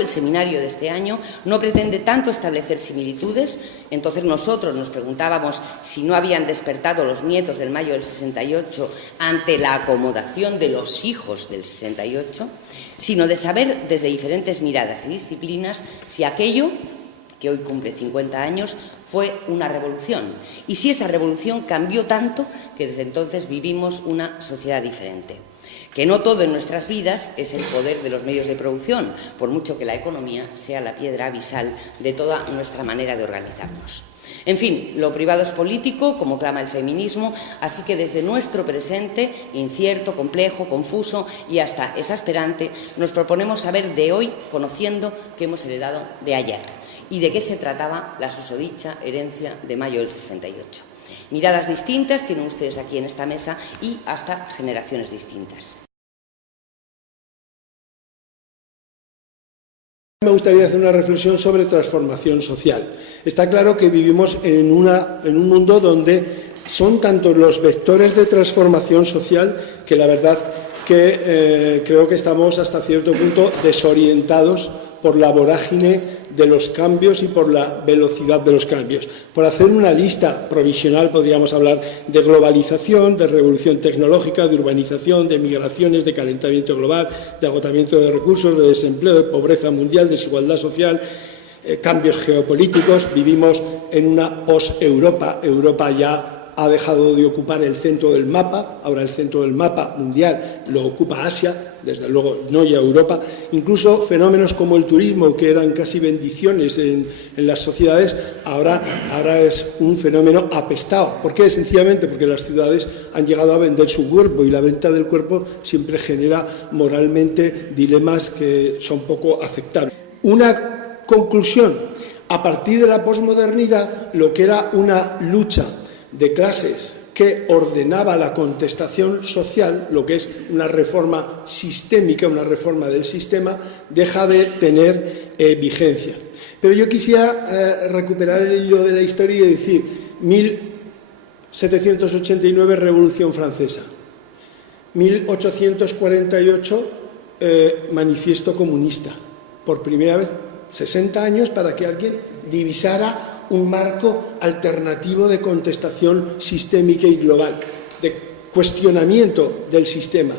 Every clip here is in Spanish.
El seminario de este año no pretende tanto establecer similitudes. Entonces nosotros nos preguntábamos si no habían despertado los nietos del mayo del 68 ante la acomodación de los hijos del 68, sino de saber desde diferentes miradas y disciplinas si aquello, que hoy cumple 50 años, fue una revolución y si esa revolución cambió tanto que desde entonces vivimos una sociedad diferente. Que no todo en nuestras vidas es el poder de los medios de producción, por mucho que la economía sea la piedra abisal de toda nuestra manera de organizarnos. En fin, lo privado es político, como clama el feminismo, así que desde nuestro presente, incierto, complejo, confuso y hasta exasperante, nos proponemos saber de hoy, conociendo que hemos heredado de ayer y de qué se trataba la susodicha herencia de mayo del 68. Miradas distintas tienen ustedes aquí en esta mesa y hasta generaciones distintas. Me gustaría hacer una reflexión sobre transformación social. Está claro que vivimos en un mundo donde son tantos los vectores de transformación social que la verdad que creo que estamos hasta cierto punto desorientados por la vorágine de los cambios y por la velocidad de los cambios. Por hacer una lista provisional podríamos hablar de globalización, de revolución tecnológica, de urbanización, de migraciones, de calentamiento global, de agotamiento de recursos, de desempleo, de pobreza mundial, desigualdad social, cambios geopolíticos. Vivimos en una post-Europa. Europa ya ha dejado de ocupar el centro del mapa, ahora el centro del mapa mundial lo ocupa Asia, desde luego no ya Europa. Incluso fenómenos como el turismo, que eran casi bendiciones en las sociedades, ahora es un fenómeno apestado. ¿Por qué? Sencillamente porque las ciudades han llegado a vender su cuerpo y la venta del cuerpo siempre genera moralmente dilemas que son poco aceptables. Una conclusión: a partir de la posmodernidad, lo que era una lucha de clases que ordenaba la contestación social, lo que es una reforma sistémica, una reforma del sistema, deja de tener vigencia. Pero yo quisiera recuperar el hilo de la historia y decir: 1789, Revolución Francesa; 1848, Manifiesto Comunista. Por primera vez, 60 años para que alguien divisara un marco alternativo de contestación sistémica y global, de cuestionamiento del sistema.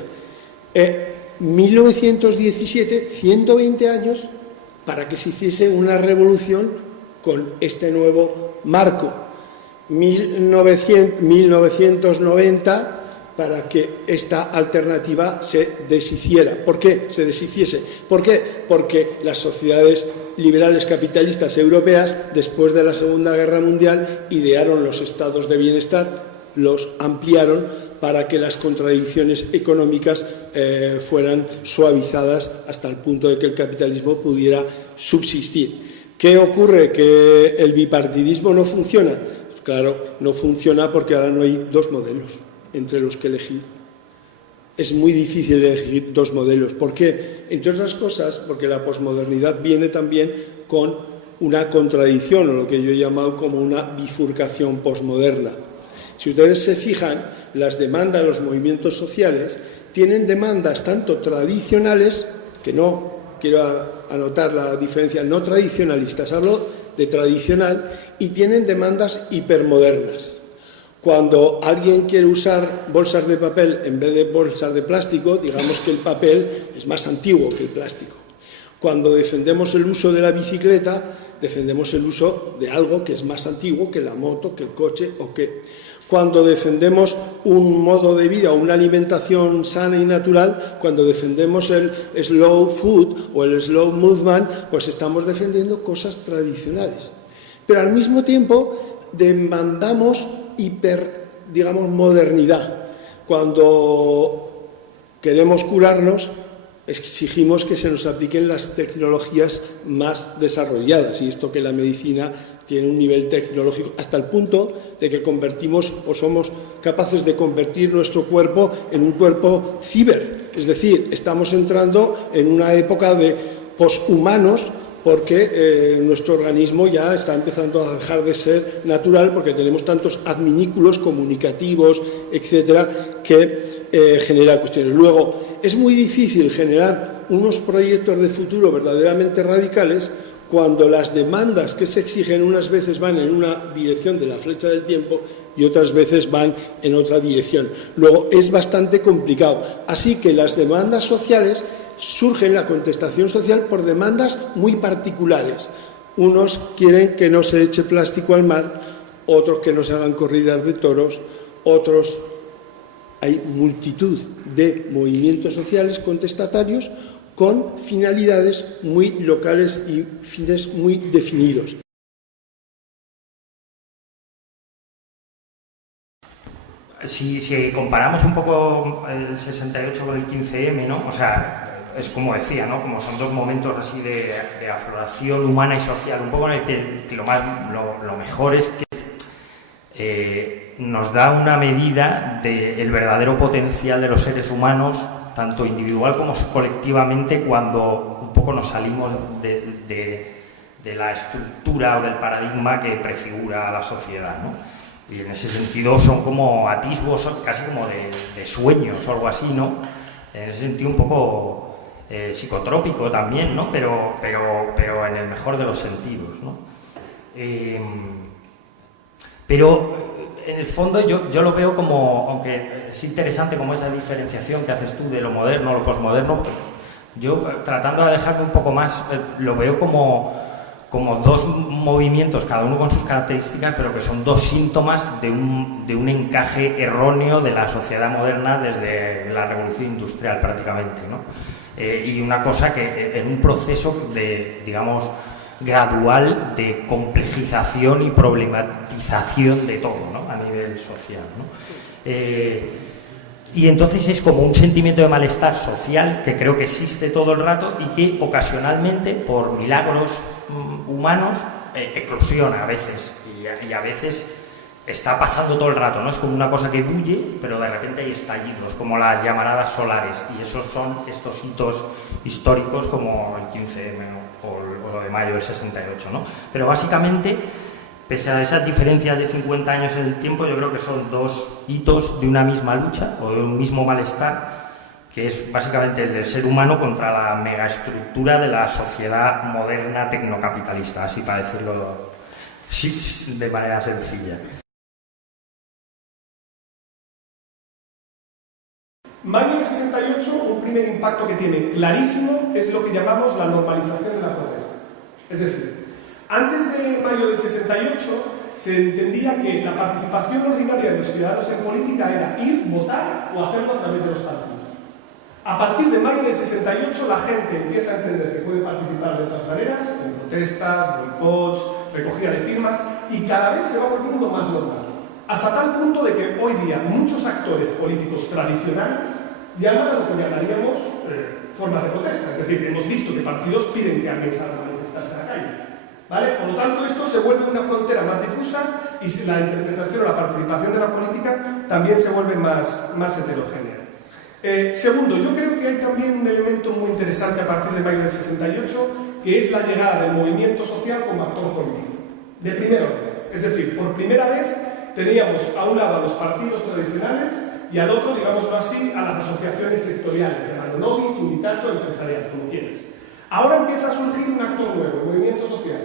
1917, 120 años para que se hiciese una revolución con este nuevo marco. 1990 para que esta alternativa se deshiciera. ¿Por qué se deshiciese? ¿Por qué? Porque las sociedades liberales capitalistas europeas, después de la Segunda Guerra Mundial, idearon los estados de bienestar, los ampliaron para que las contradicciones económicas fueran suavizadas hasta el punto de que el capitalismo pudiera subsistir. ¿Qué ocurre? ¿Que el bipartidismo no funciona? Pues claro, no funciona porque ahora no hay dos modelos entre los que elegir. Es muy difícil elegir dos modelos. ¿Por qué? Entre otras cosas, porque la posmodernidad viene también con una contradicción, o lo que yo he llamado como una bifurcación posmoderna. Si ustedes se fijan, las demandas de los movimientos sociales tienen demandas tanto tradicionales, que no quiero anotar la diferencia, no tradicionalistas, hablo de tradicional, y tienen demandas hipermodernas. Cuando alguien quiere usar bolsas de papel en vez de bolsas de plástico, digamos que el papel es más antiguo que el plástico. Cuando defendemos el uso de la bicicleta, defendemos el uso de algo que es más antiguo que la moto, que el coche o que... Cuando defendemos un modo de vida o una alimentación sana y natural, cuando defendemos el slow food o el slow movement, pues estamos defendiendo cosas tradicionales. Pero al mismo tiempo demandamos modernidad. Cuando queremos curarnos, exigimos que se nos apliquen las tecnologías más desarrolladas, y esto que la medicina tiene un nivel tecnológico hasta el punto de que convertimos o somos capaces de convertir nuestro cuerpo en un cuerpo ciber. Es decir, estamos entrando en una época de poshumanos, porque nuestro organismo ya está empezando a dejar de ser natural, porque tenemos tantos adminículos comunicativos, etcétera, que genera cuestiones. Luego, es muy difícil generar unos proyectos de futuro verdaderamente radicales cuando las demandas que se exigen unas veces van en una dirección de la flecha del tiempo y otras veces van en otra dirección. Luego, es bastante complicado. Así que las demandas sociales surgen, la contestación social, por demandas muy particulares. Unos quieren que no se eche plástico al mar, otros que no se hagan corridas de toros, otros... Hay multitud de movimientos sociales contestatarios con finalidades muy locales y fines muy definidos. Si comparamos un poco el 68 con el 15M, ¿no? O sea, es como decía, ¿no? Como son dos momentos así de afloración humana y social, un poco en el que lo mejor es que nos da una medida del verdadero potencial de los seres humanos, tanto individual como colectivamente, cuando un poco nos salimos de la estructura o del paradigma que prefigura la sociedad, ¿no? Y en ese sentido son como atisbos, casi como de sueños o algo así, ¿no? En ese sentido un poco psicotrópico también, ¿no? Pero en el mejor de los sentidos, ¿no? Pero en el fondo yo lo veo como, aunque es interesante como esa diferenciación que haces tú de lo moderno, lo posmoderno, yo tratando de alejarme un poco más, lo veo como dos movimientos, cada uno con sus características, pero que son dos síntomas de un encaje erróneo de la sociedad moderna desde la revolución industrial prácticamente, ¿no? Y una cosa que en un proceso de, digamos, gradual de complejización y problematización de todo, ¿no? A nivel social, ¿no? Y entonces es como un sentimiento de malestar social que creo que existe todo el rato y que ocasionalmente, por milagros humanos, eclosiona a veces y a veces está pasando todo el rato, ¿no? Es como una cosa que bulle, pero de repente hay estallidos, como las llamaradas solares, y esos son estos hitos históricos como el 15M, ¿no? o lo de mayo del 68, ¿no? Pero básicamente, pese a esas diferencias de 50 años en el tiempo, yo creo que son dos hitos de una misma lucha o de un mismo malestar, que es básicamente el del ser humano contra la megaestructura de la sociedad moderna tecnocapitalista, así para decirlo de manera sencilla. Mayo del 68, un primer impacto que tiene clarísimo es lo que llamamos la normalización de la protesta. Es decir, antes de mayo del 68 se entendía que la participación ordinaria de los ciudadanos en política era ir, votar o hacerlo a través de los partidos. A partir de mayo del 68 la gente empieza a entender que puede participar de otras maneras, en protestas, boicots, recogida de firmas, y cada vez se va volviendo más normal. Hasta tal punto de que hoy día muchos actores políticos tradicionales llaman a lo que llamaríamos formas de protesta. Es decir, hemos visto que partidos piden que alguien salga a manifestarse a la calle, ¿vale? Por lo tanto, esto se vuelve una frontera más difusa y la interpretación o la participación de la política también se vuelve más heterogénea. Segundo, yo creo que hay también un elemento muy interesante a partir de mayo del 68, que es la llegada del movimiento social como actor político, de primer orden. Es decir, por primera vez teníamos a un lado a los partidos tradicionales y al otro, digámoslo así, a las asociaciones sectoriales, llamado lobby, sindicato, empresarial, como quieras. Ahora empieza a surgir un actor nuevo, el movimiento social,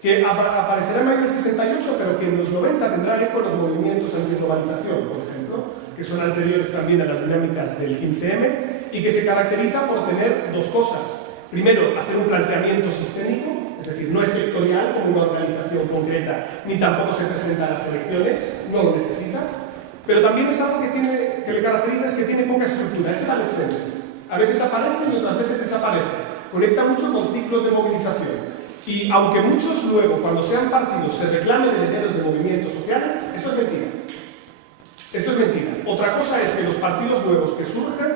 que aparecerá en mayo del 68, pero que en los 90 tendrá eco en los movimientos antiglobalización, por ejemplo, que son anteriores también a las dinámicas del 15M y que se caracteriza por tener dos cosas. Primero, hacer un planteamiento sistémico, es decir, no es sectorial como una organización concreta, ni tampoco se presenta a las elecciones, no lo necesita, pero también es algo que le caracteriza, es que tiene poca estructura, es evanescente. A veces aparece y otras veces desaparece. Conecta mucho con ciclos de movilización. Y aunque muchos luego, cuando sean partidos, se reclamen herederos de movimientos sociales, eso es mentira. Esto es mentira. Otra cosa es que los partidos nuevos que surgen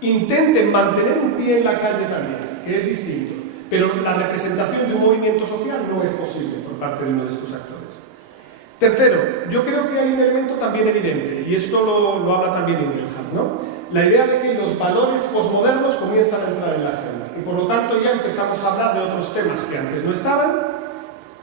intenten mantener un pie en la calle también, que es distinto. Pero la representación de un movimiento social no es posible por parte de uno de estos actores. Tercero, yo creo que hay un elemento también evidente, y esto lo habla también Ingelhard, ¿no? La idea de que los valores posmodernos comienzan a entrar en la agenda, y por lo tanto ya empezamos a hablar de otros temas que antes no estaban,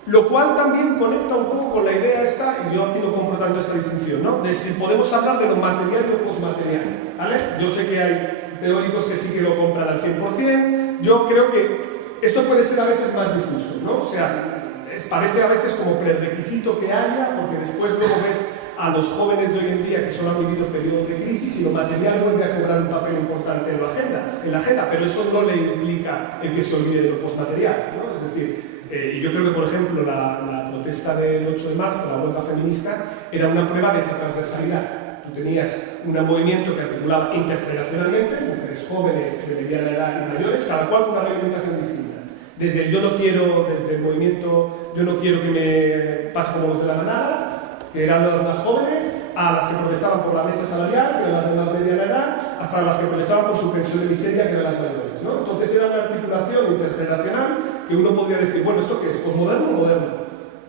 lo cual también conecta un poco con la idea esta, y yo aquí no compro tanto esta distinción, ¿no? De si podemos hablar de lo material y lo posmaterial, ¿vale? Yo sé que hay teóricos que sí que lo compran al 100%. Yo creo que esto puede ser a veces más difuso, ¿no? O sea, parece a veces como prerequisito que haya, porque después luego ves a los jóvenes de hoy en día que solo han vivido periodos de crisis y lo material vuelve a cobrar un papel importante en la agenda, pero eso no le implica el que se olvide de lo postmaterial, ¿no? Es decir, yo creo que, por ejemplo, la protesta del 8 de marzo, la huelga feminista, era una prueba de esa transversalidad. Tú tenías un movimiento que articulaba intergeneracionalmente, mujeres jóvenes, de mediana edad y mayores, cada cual con una reivindicación distinta. Desde el yo no quiero, desde el movimiento yo no quiero que me pase como los de la manada, que eran las más jóvenes, a las que protestaban por la brecha salarial, que eran las de más mediana edad, hasta las que protestaban por su pensión de miseria, que eran las mayores, ¿no? Entonces era una articulación intergeneracional que uno podría decir, bueno, ¿esto qué es? ¿Posmoderno o moderno?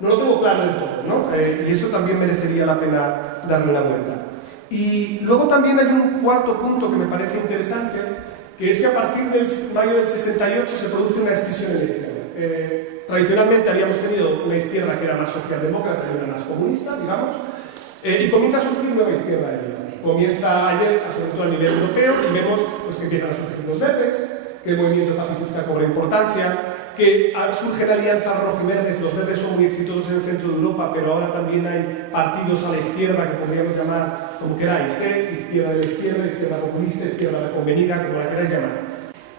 No lo tengo claro del todo, ¿no? Y eso también merecería la pena darle una vuelta. Y luego también hay un cuarto punto que me parece interesante, que es que a partir del mayo del 68 se produce una escisión en la izquierda. Tradicionalmente habíamos tenido una izquierda que era más socialdemócrata y una más comunista, digamos, y comienza a surgir nueva izquierda allí. Comienza ayer, sobre todo a nivel europeo, y vemos pues, que empiezan a surgir los verdes, que el movimiento pacifista cobra importancia, que surgen alianzas rojiverdes, los verdes son muy exitosos en el centro de Europa, pero ahora también hay partidos a la izquierda que podríamos llamar como queráis, izquierda de la izquierda comunista, izquierda de la convenida, como la queráis llamar.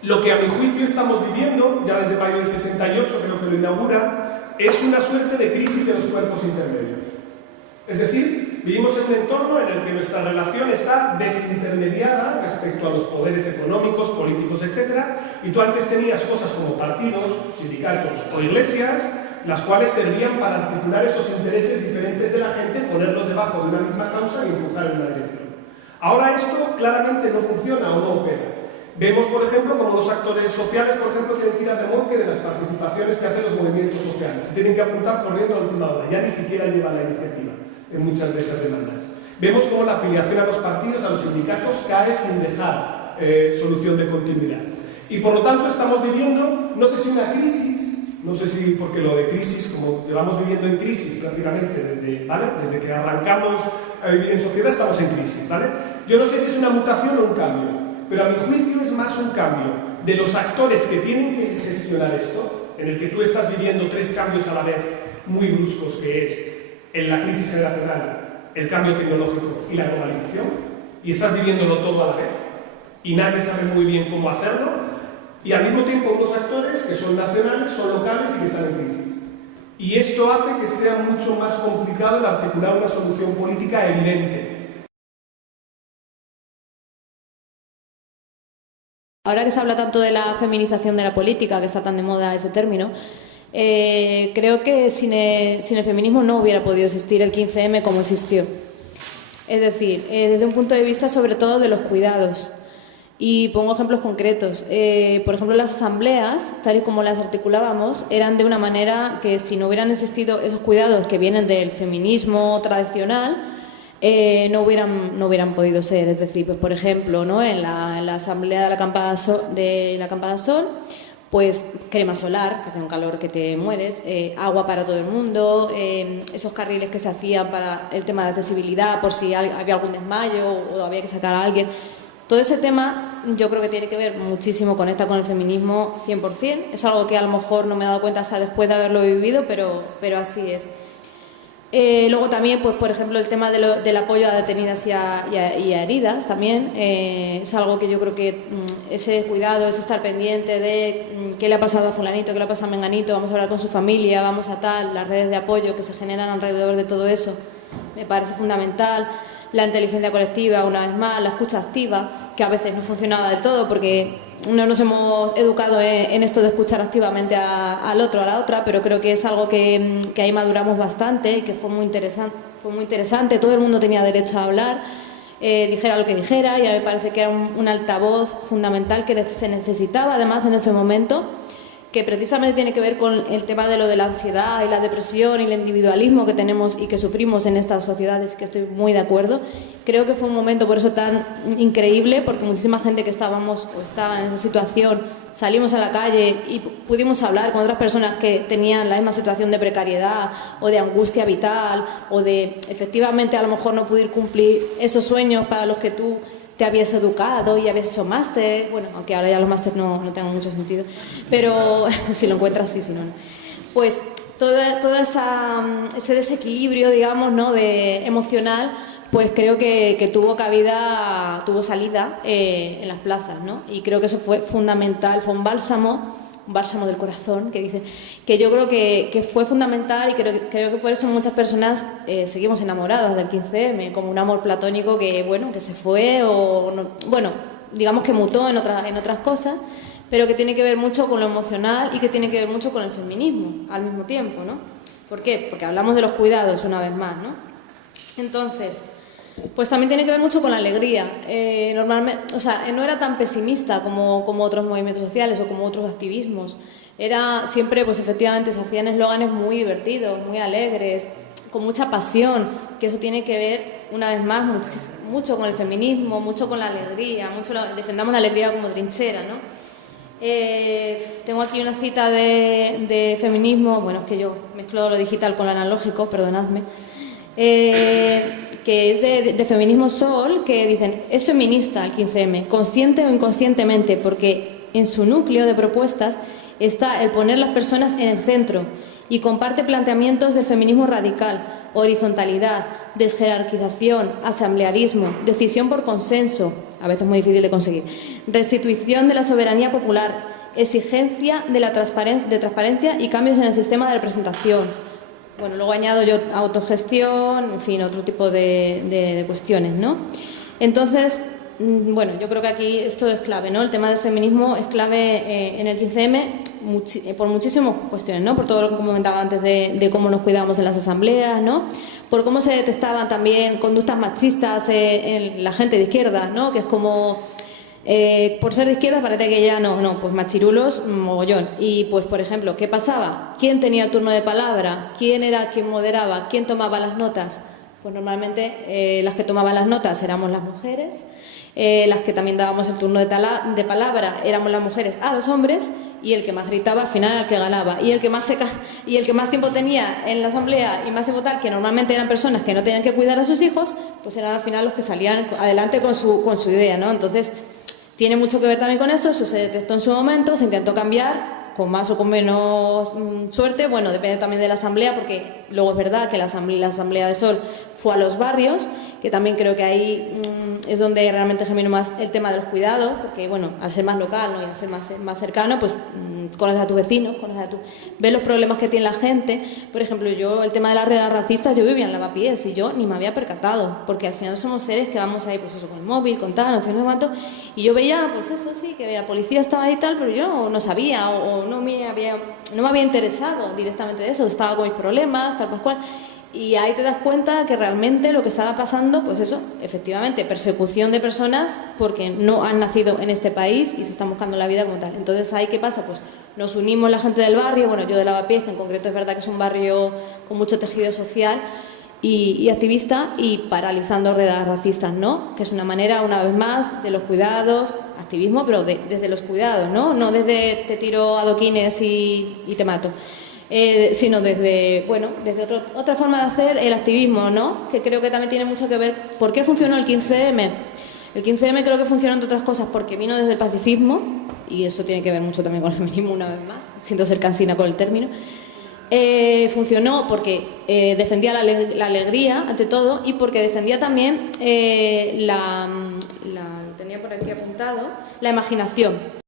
Lo que a mi juicio estamos viviendo, ya desde mayo del 68, creo que lo inaugura, es una suerte de crisis de los cuerpos intermedios. Es decir, vivimos en un entorno en el que nuestra relación está desintermediada respecto a los poderes económicos, políticos, etc. Y tú antes tenías cosas como partidos, sindicatos o iglesias, las cuales servían para articular esos intereses diferentes de la gente, ponerlos debajo de una misma causa y empujar en una dirección. Ahora esto claramente no funciona o no opera. Vemos, por ejemplo, como los actores sociales, por ejemplo, tienen que ir a remolque de las participaciones que hacen los movimientos sociales. Se tienen que apuntar corriendo a última hora, ya ni siquiera llevan la iniciativa en muchas de esas demandas. Vemos cómo la afiliación a los partidos, a los sindicatos, cae sin dejar solución de continuidad. Y por lo tanto estamos viviendo, no sé si una crisis, no sé si porque lo de crisis, como llevamos viviendo en crisis prácticamente desde que arrancamos a vivir en sociedad, estamos en crisis, ¿vale? Yo no sé si es una mutación o un cambio, pero a mi juicio es más un cambio de los actores que tienen que gestionar esto, en el que tú estás viviendo tres cambios a la vez muy bruscos, que es en la crisis generacional, el cambio tecnológico y la globalización, y estás viviéndolo todo a la vez, y nadie sabe muy bien cómo hacerlo, y al mismo tiempo unos actores que son nacionales, son locales y que están en crisis. Y esto hace que sea mucho más complicado el articular una solución política evidente. Ahora que se habla tanto de la feminización de la política, que está tan de moda ese término, creo que sin el feminismo no hubiera podido existir el 15M como existió. Es decir, desde un punto de vista sobre todo de los cuidados. Y pongo ejemplos concretos. Por ejemplo, las asambleas, tal y como las articulábamos, eran de una manera que si no hubieran existido esos cuidados que vienen del feminismo tradicional, no hubieran podido ser. Es decir, pues por ejemplo, ¿no? en la asamblea de la Campada Sol, pues crema solar, que hace un calor que te mueres, agua para todo el mundo, esos carriles que se hacían para el tema de accesibilidad, por si había algún desmayo o había que sacar a alguien. Todo ese tema yo creo que tiene que ver muchísimo, conecta con el feminismo 100%. Es algo que a lo mejor no me he dado cuenta hasta después de haberlo vivido, pero así es. Luego también, pues por ejemplo, el tema del apoyo a detenidas y a heridas también es algo que yo creo que ese cuidado, ese estar pendiente de qué le ha pasado a fulanito, qué le ha pasado a menganito, vamos a hablar con su familia, vamos a tal, las redes de apoyo que se generan alrededor de todo eso, me parece fundamental. La inteligencia colectiva, una vez más, la escucha activa, que a veces no funcionaba del todo porque no nos hemos educado en esto de escuchar activamente al otro, a la otra, pero creo que es algo que ahí maduramos bastante y que fue muy interesante. Todo el mundo tenía derecho a hablar, dijera lo que dijera, y a mí me parece que era un altavoz fundamental que se necesitaba además en ese momento, que precisamente tiene que ver con el tema de lo de la ansiedad y la depresión y el individualismo que tenemos y que sufrimos en estas sociedades, que estoy muy de acuerdo. Creo que fue un momento por eso tan increíble, porque muchísima gente que estábamos o estaba en esa situación salimos a la calle y pudimos hablar con otras personas que tenían la misma situación de precariedad o de angustia vital o de efectivamente a lo mejor no poder cumplir esos sueños para los que tú te habías educado y habías hecho máster, bueno, aunque ahora ya los másteres no tengan mucho sentido, pero si lo encuentras sí, si no, no. Pues todo ese desequilibrio, digamos, ¿no?, emocional, pues creo que tuvo salida en las plazas, ¿no? Y creo que eso fue fundamental, fue un bálsamo del corazón, que dicen, que yo creo que fue fundamental, y creo que por eso muchas personas seguimos enamoradas del 15M, como un amor platónico que, bueno, que se fue, o no, bueno, digamos que mutó en otras cosas, pero que tiene que ver mucho con lo emocional y que tiene que ver mucho con el feminismo al mismo tiempo, ¿no? ¿Por qué? Porque hablamos de los cuidados una vez más, ¿no? Entonces, pues también tiene que ver mucho con la alegría. Normalmente, o sea, no era tan pesimista como otros movimientos sociales o como otros activismos. Era siempre, pues efectivamente, se hacían eslóganes muy divertidos, muy alegres, con mucha pasión, que eso tiene que ver, una vez más, mucho con el feminismo, mucho con la alegría, defendamos la alegría como trinchera, ¿no? Tengo aquí una cita de feminismo, bueno, es que yo mezclo lo digital con lo analógico, perdonadme, que es de Feminismo Sol, que dicen: es feminista el 15M, consciente o inconscientemente, porque en su núcleo de propuestas está el poner las personas en el centro, y comparte planteamientos del feminismo radical: horizontalidad, desjerarquización, asamblearismo, decisión por consenso, a veces muy difícil de conseguir, restitución de la soberanía popular, exigencia de transparencia y cambios en el sistema de representación. Bueno, luego añado yo autogestión, en fin, otro tipo de cuestiones, ¿no? Entonces, bueno, yo creo que aquí esto es clave, ¿no? El tema del feminismo es clave en el 15M por muchísimas cuestiones, ¿no? Por todo lo que comentaba antes de cómo nos cuidábamos en las asambleas, ¿no? Por cómo se detectaban también conductas machistas en la gente de izquierda, ¿no? Que es como, por ser de izquierda parece que ya no, pues machirulos, mogollón. Y pues, por ejemplo, ¿qué pasaba? ¿Quién tenía el turno de palabra? ¿Quién era quien moderaba? ¿Quién tomaba las notas? Pues normalmente las que tomaban las notas éramos las mujeres. Las que también dábamos el turno de palabra éramos las mujeres a los hombres, y el que más gritaba al final era el que ganaba, y el que más tiempo tenía en la asamblea y más tiempo tal, que normalmente eran personas que no tenían que cuidar a sus hijos, pues eran al final los que salían adelante con su idea, ¿no? Entonces tiene mucho que ver también con eso se detectó en su momento, se intentó cambiar con más o con menos suerte, bueno, depende también de la asamblea, porque luego es verdad que la asamblea de Sol fue a los barrios, que también creo que ahí es donde realmente germinó más el tema de los cuidados, porque bueno, al ser más local, ¿no?, y al ser más cercano, pues conoces a tus vecinos, ves los problemas que tiene la gente. Por ejemplo, yo, el tema de las redes racistas, yo vivía en Lavapiés y yo ni me había percatado, porque al final somos seres que vamos ahí, pues eso, con el móvil, con tal, no sé cuánto, y yo veía, pues eso sí, que la policía estaba ahí y tal, pero yo no sabía o no me había interesado directamente de eso, estaba con mis problemas, tal cual. Y ahí te das cuenta que realmente lo que estaba pasando, pues eso, efectivamente, persecución de personas porque no han nacido en este país y se están buscando la vida como tal. Entonces, ¿ahí qué pasa? Pues nos unimos la gente del barrio, bueno, yo de Lavapiés, que en concreto es verdad que es un barrio con mucho tejido social y activista, y paralizando redes racistas, ¿no? Que es una manera, una vez más, de los cuidados, activismo, pero desde los cuidados, ¿no? No desde te tiro adoquines y te mato. Sino desde otra forma de hacer el activismo, ¿no? Que creo que también tiene mucho que ver. ¿Por qué funcionó el 15M? El 15M creo que funcionó entre otras cosas porque vino desde el pacifismo, y eso tiene que ver mucho también con el feminismo, una vez más, siento ser cansina con el término. Funcionó porque defendía la alegría, ante todo, y porque defendía también lo tenía por aquí apuntado, la imaginación.